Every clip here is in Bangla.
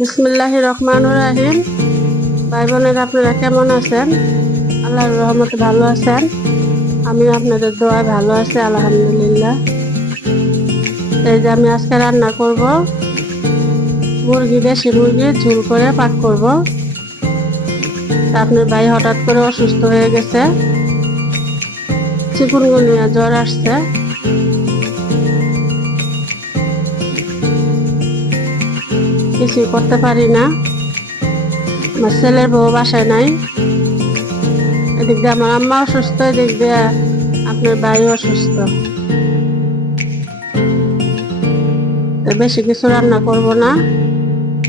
বিসমিল্লাহির রহমানির রহিম। ভাই বোনেরা, আপনারা কেমন আছেন? আল্লাহর রহমতে ভালো আছেন? আমি আপনাদের দোয়ায় ভালো আছি, আলহামদুলিল্লাহ। এই যে আমি আজকে রান্না করব দেশি মুরগির ঝোল করে পাক করব। আপনার ভাই হঠাৎ করে অসুস্থ হয়ে গেছে, চিকুনগুনিয়া জ্বর আসছে। কিছুই করতে পারি না। আমার ছেলের বউ বাসায় নাই, এদিক দিয়ে আমার আম্মা অসুস্থ, এদিক দিয়ে আপনার ভাই অসুস্থ। বেশি কিছু রান্না করব না।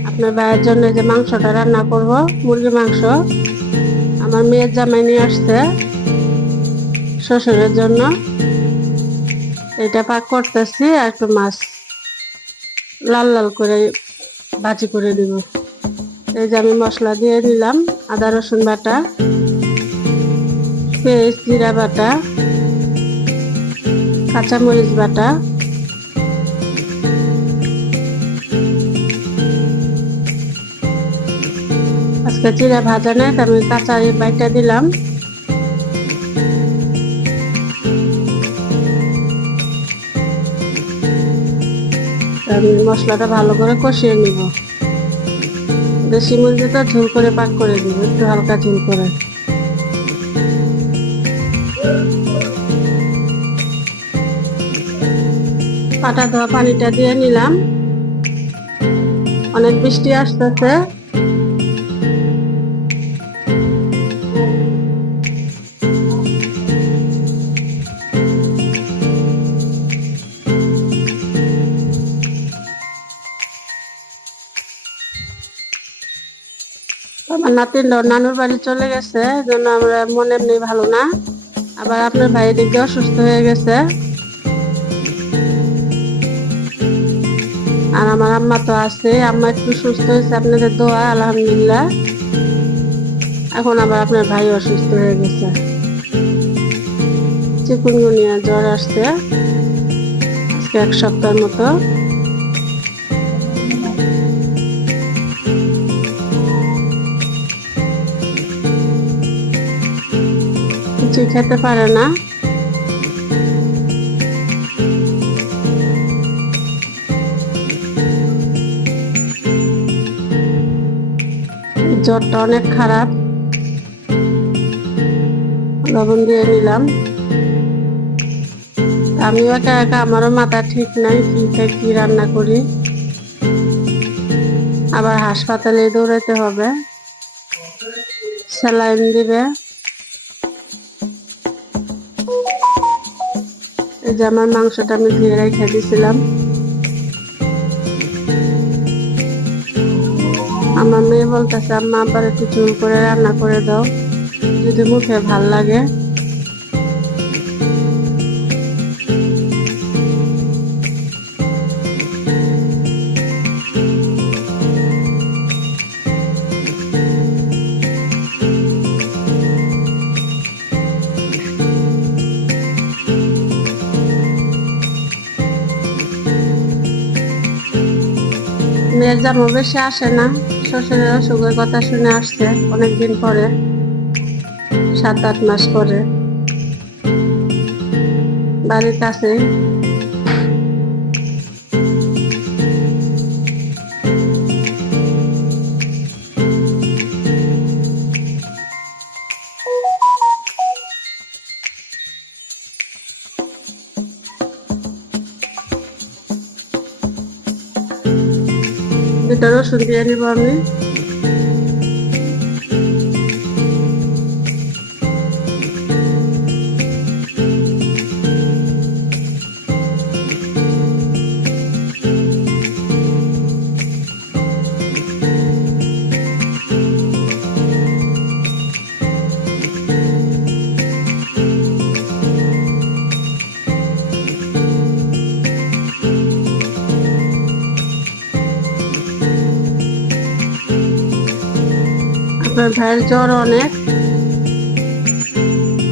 আপনার ভাইয়ের জন্য যে মাংসটা রান্না করব, মুরগি মাংস, আমার মেয়ের জামাই নিয়ে আসছে শ্বশুরের জন্য। এটা পাক করতেছি, আর একটু মাছ লাল লাল করে ভাজি করে দিব। এই যে আমি মশলা দিয়ে দিলাম, আদা রসুন বাটা, পেঁয়াজ জিরা বাটা, কাঁচামরিচ বাটা, আজকে জিরা ভাজা নেই, আমি কাঁচা বাইটা দিলাম। আমি মশলাটা ভালো করে কষিয়ে নিব। দেশি মুরগিটা ঝোল করে পাক করে দিব, একটু হালকা ঝোল করে। পাটা ধোয়া পানিটা দিয়ে নিলাম। অনেক বৃষ্টি আসতেছে, আমার নাতিনরাও নানুর বাড়ি চলে গেছে, জন্য আমরা মনে এমনি ভালো না। আবার আপনার ভাই দিক দিয়ে অসুস্থ হয়ে গেছে, আর আমার আম্মা তো আছে, আম্মা একটু সুস্থ হয়েছে আপনাদের দোয়া, আলহামদুলিল্লাহ। এখন আবার আপনার ভাই অসুস্থ হয়ে গেছে, চিকুনগুনিয়া জ্বর আসছে আজকে 1 সপ্তাহের মতো। কিছুই খেতে পারে না। জ্বরটা অনেক খারাপ। লবণ দিয়ে নিলাম। আমিও একা একা, আমারও মাথা ঠিক নাই, কি রান্না করি। আবার হাসপাতালে দৌড়াতে হবে, স্যালাইন দিবে। এই যে আমার মাংসটা আমি ধুয়ে রেখে দিয়েছিলাম। আমার মেয়ে বলতেছে, আম্মা আবার একটু ঝোল করে রান্না করে দাও, যদি মুখে ভাল লাগে। মেয়ের জামা বেশি আসে না, শ্বশুরের অসুখের কথা শুনে আসছে অনেকদিন পরে, 7-8 মাস পরে। বাড়ির কাছে। দুটো রসুন দিয়ে নিব আমি। আপনার ভাইয়ের জ্বর অনেক,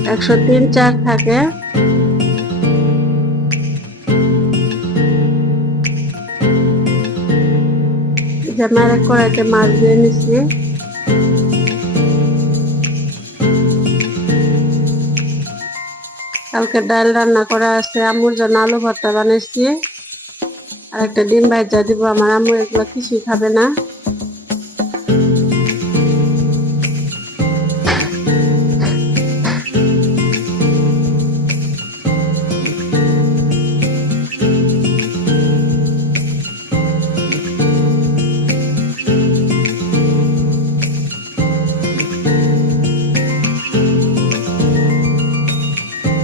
103-104 থাকে। যে মারা কড়াইতে মাছ দিয়ে নিচ্ছি। কালকে ডাল রান্না করা আছে, আম্মুর জন্য আলু ভর্তা বানাইছি, আর একটা ডিম ভাজা দিব। আমার আম্মু এগুলো কিছুই খাবে না।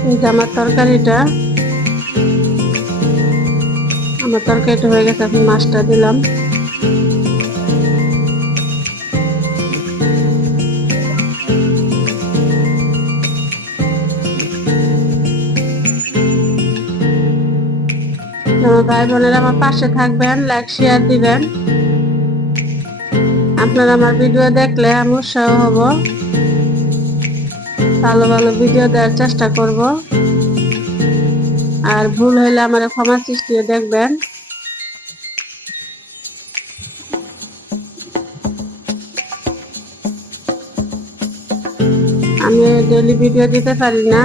এই যে আমার তরকারিটা হয়ে গেছে। এখন মাছটা দিলাম। আমার ভাই বোনেরা আমার পাশে থাকবেন, লাইক শেয়ার দিবেন। আপনারা আমার ভিডিও দেখলে আমি উৎসাহ হব, ভালো ভালো ভিডিও দেওয়ার চেষ্টা করব। আর ভুল হইলে আমার ক্ষমা সৃষ্টি দেখবেন। আমি ডেইলি ভিডিও দিতে পারি না।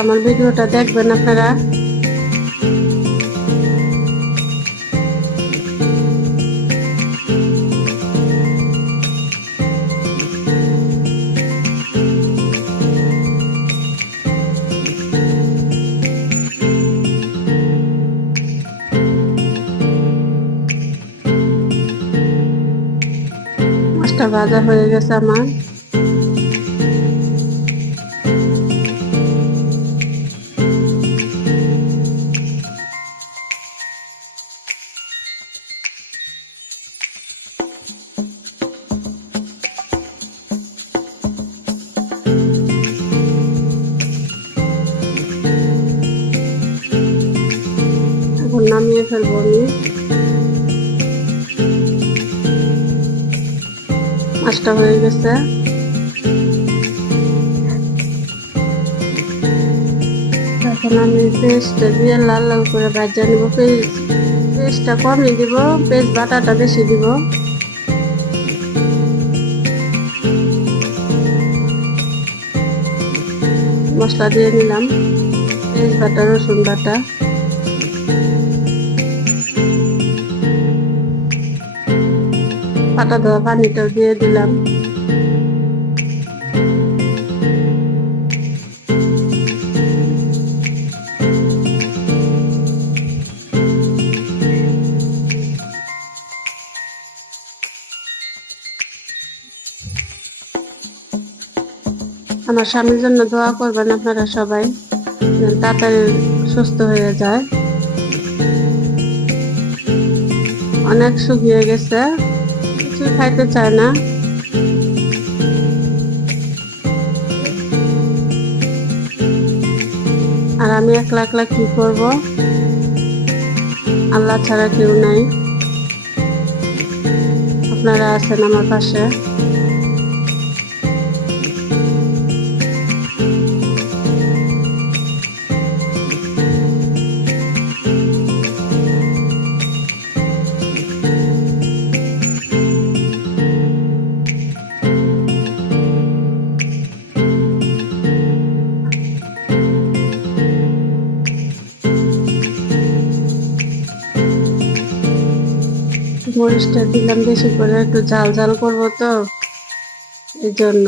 আমার ভিডিওটা দেখবেন আপনারা। মাছটা ভাজা হয়ে গেছে আমার। এখন নামিয়ে ফেলবো আমি। মাছটা হয়ে গেছে। এখন আমি পেস্টটা দিয়ে লাল লাল করে ভাজা নিব। পেস্টটা কমই দিব, পেস্ট বাটাটা বেশি দিব। মশলা দিয়ে নিলাম, পেস্ট বাটা, রসুন বাটা, পাটা ধোয়া পানিটাও দিয়ে দিলাম। আমার স্বামীর জন্য দোয়া করবেন আপনারা সবাই, যেন তাড়াতাড়ি সুস্থ হয়ে যায়। অনেক শুকিয়ে গেছে, কিছু খাইতে চায় না। আর আমি একলা একলা কি করব, আল্লাহ ছাড়া কেউ নাই। আপনারা আছেন আমার পাশে। মরিচটা দিলাম বেশি করে, একটু ঝাল ঝাল করবো তো, এই জন্য।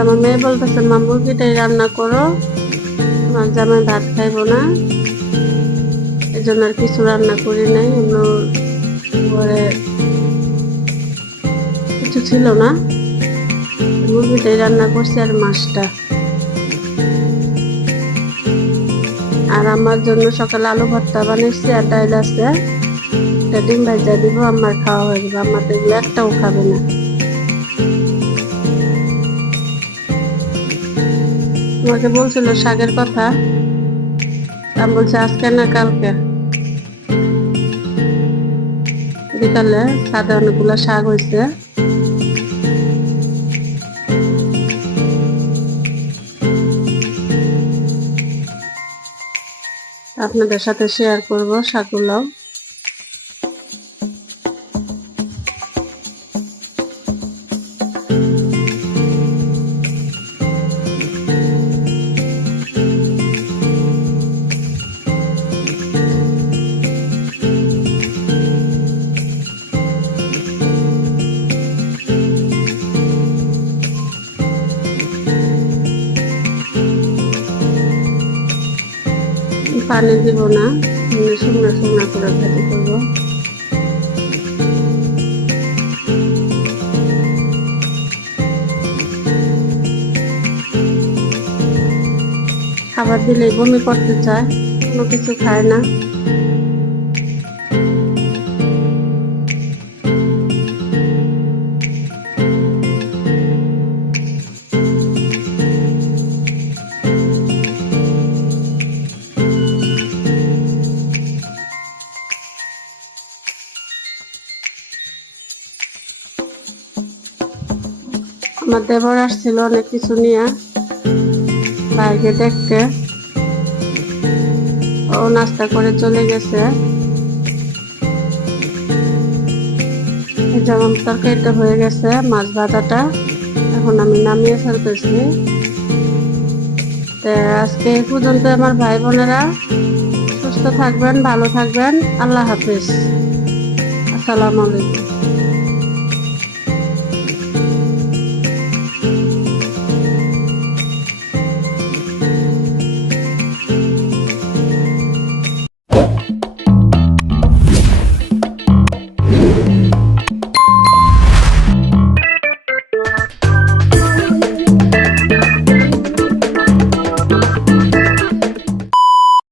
আমার মেয়ে বলতেছে, মা মুরগিটাই রান্না করো, আমার জামাই ভাত খাইবো না, এই জন্য আর কিছু রান্না করি নাই। ঘরে কিছু ছিল না, মুরগিটাই রান্না করছি আর মাছটা। আর আমার জন্য সকালে আলু ভর্তা বানিয়েছি আর ডাল আছে। একটা ডিম ভাজা দিব, আমার খাওয়া হয়ে যাবে। আমার তো এগুলো একটাও খাবে না। আমাকে বলছিল শাকের কথা, আমি বলছি আজকে না কালকে। বিকালে ছাদে অনেকগুলো শাক হয়েছে, আপনাদের সাথে শেয়ার করব শাকগুলো। পানি দিব না, শুকনো শুকনো করে ভাজি করবো। খাবার দিলে বমি করতে চায়, কোনো কিছু খায় না। আমার দেবর আসছিল অনেক কিছু নিয়ে বাইরে দেখতে, ও নাস্তা করে চলে গেছে। যেমন তরকারিটা হয়ে গেছে, মাছ ভাজাটা এখন আমি নামিয়ে ফেলতেছি। আজকে এই পর্যন্ত আমার ভাই বোনেরা, সুস্থ থাকবেন, ভালো থাকবেন, আল্লাহ হাফিজ, আসসালামু আলাইকুম।